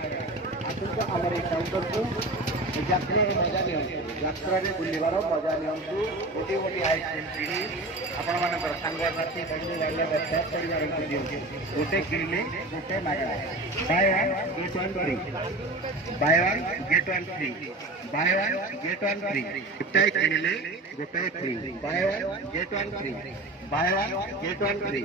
आमर काउंटर को यात्रा मजा यात्रा बुलवार मजा नियंतु गोटे गोटे आइसक्रीम किणी आपण मान सांगसाथी बंधु बांधव पैक कर गोटे किणले गोटे मागणा buy one get one free buy one get one free buy one get one free गोटे किणले गोटे free buy one get one free buy one get one free.